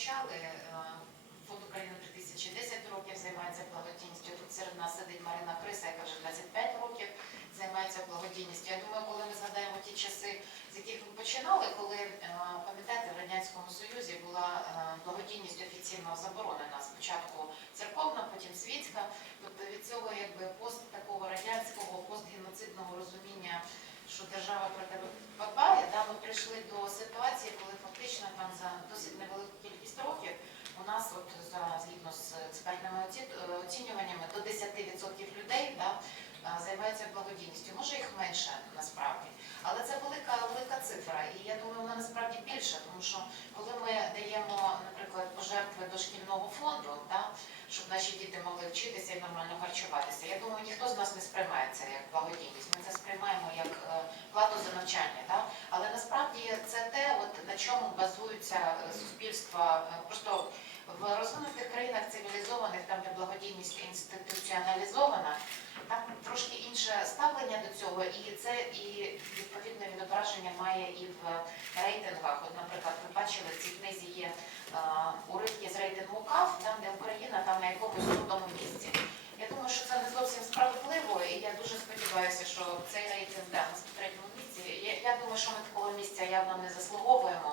почали. е, Фонд України 3010 років займається благодійністю. Тут серед нас сидить Марина Криса, яка вже 25 років займається благодійністю. Я думаю, коли ми згадаємо ті часи, з яких ми починали, коли е, пам'ятаєте, в радянському союзі була е, благодійність офіційно заборонена. Спочатку церковна, потім світська. Тобто від цього якби пост такого радянського, постгеноцидного розуміння, що держава про тебе подбає, да, ми прийшли до ситуації, коли фактично там за досить невелику кількість років у нас, от за згідно з експертними оці- е, оцінюваннями, до 10% людей да, займаються благодійністю. Може їх менше насправді, але це велика велика цифра. І я думаю, вона насправді більша, тому що коли ми даємо, наприклад, пожертви до шкільного фонду, да, щоб наші діти могли вчитися і нормально харчуватися. Я думаю, ніхто з нас не сприймає це як благодійність. Ми це сприймаємо як е, плату за навчання. Да? Але насправді це те, от, на чому е, суспільства. Е, Просто в розвинутих країнах цивілізованих, там де благодійність інституціоналізована, там трошки інше ставлення до цього, і це і відповідне відображення має і в рейтингах. От, наприклад, ви бачили, в цій книзі є е, уривки з рейтингу КАФ, там де Україна там на якомусь трудному місці. Я думаю, що це не зовсім справедливо, і я дуже сподіваюся, що цей рейтинг да, на третьому місці. Я, я думаю, що ми такого місця явно не заслуговуємо.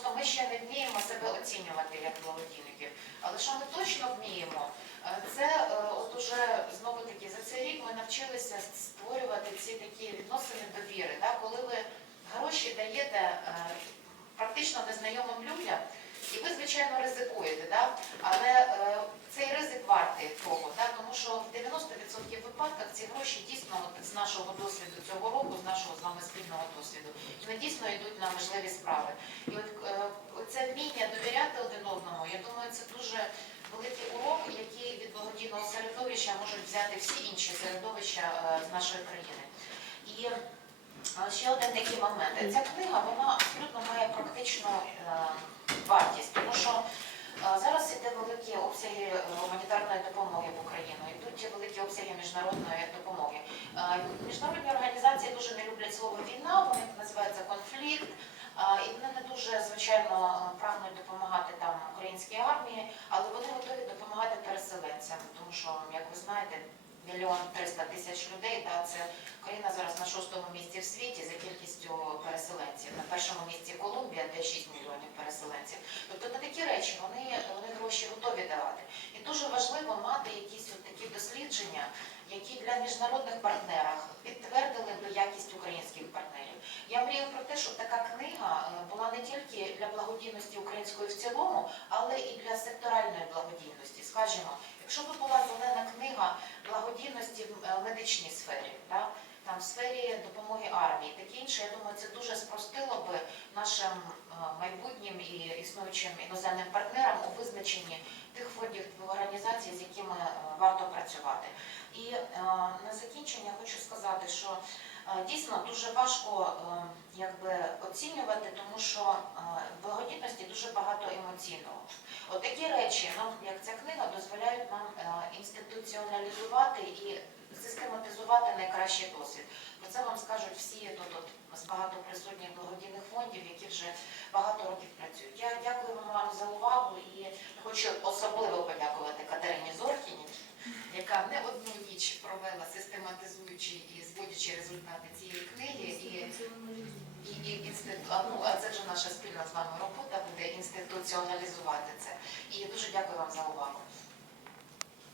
Просто ми ще не вміємо себе оцінювати як благодійників. Але що ми точно вміємо, е, це е, от уже знову таки за цей рік ми навчилися створювати ці такі відносини довіри. Да? Коли ви гроші даєте е, практично незнайомим людям, і ви, звичайно, ризикуєте, да? але цей ризик вартий того, да? тому що в 90% випадках ці гроші дійсно от, з нашого досвіду цього року, з нашого з вами спільного досвіду, вони дійсно йдуть на важливі справи. І от е, це вміння довіряти один одному, я думаю, це дуже великий урок, який від благодійного середовища можуть взяти всі інші середовища е, з нашої країни. І е, ще один такий момент. Ця книга вона абсолютно має практичну вартість, тому що великі обсяги е, гуманітарної допомоги в Україну, йдуть великі обсяги міжнародної допомоги. Е, Міжнародні організації дуже не люблять слово війна, вони називаються конфлікт. І вони не дуже, звичайно, прагнуть допомагати там українській армії, але вони готові допомагати переселенцям, тому що, як ви знаєте, мільйон триста тисяч людей, да, це країна зараз на шостому місці в світі за кількістю переселенців. На першому місці Колумбія, де 6 мільйонів переселенців. Тобто на такі речі вони, вони гроші готові давати. І дуже важливо мати якісь от такі дослідження, які для міжнародних партнерів підтвердили би якість українських партнерів. Я мрію про те, щоб така книга е, була не тільки для благодійності української в цілому, але і для секторальної благодійності. Скажімо, якщо б була зелена книга благодійності в е, медичній сфері, да, там в сфері армії, таке інше, я думаю, це дуже спростило би нашим е, майбутнім і існуючим іноземним партнерам у визначенні тих фондів організацій, з якими е, варто працювати. І е, на закінчення хочу сказати, що дійсно дуже важко якби оцінювати, тому що в благодійності дуже багато емоційного. От такі речі, нам, як ця книга, дозволяють нам інституціоналізувати і систематизувати найкращий досвід. Про це вам скажуть всі тут от, з багато присутніх благодійних фондів, які вже багато років працюють. Я дякую вам за увагу і хочу особливо подякувати Катерині Зоркіні, яка не одну ніч провела систематизуючи і зводячи результати цієї книги. І, і, і ну, а це вже наша спільна з вами робота буде інституціоналізувати це. І дуже дякую вам за увагу.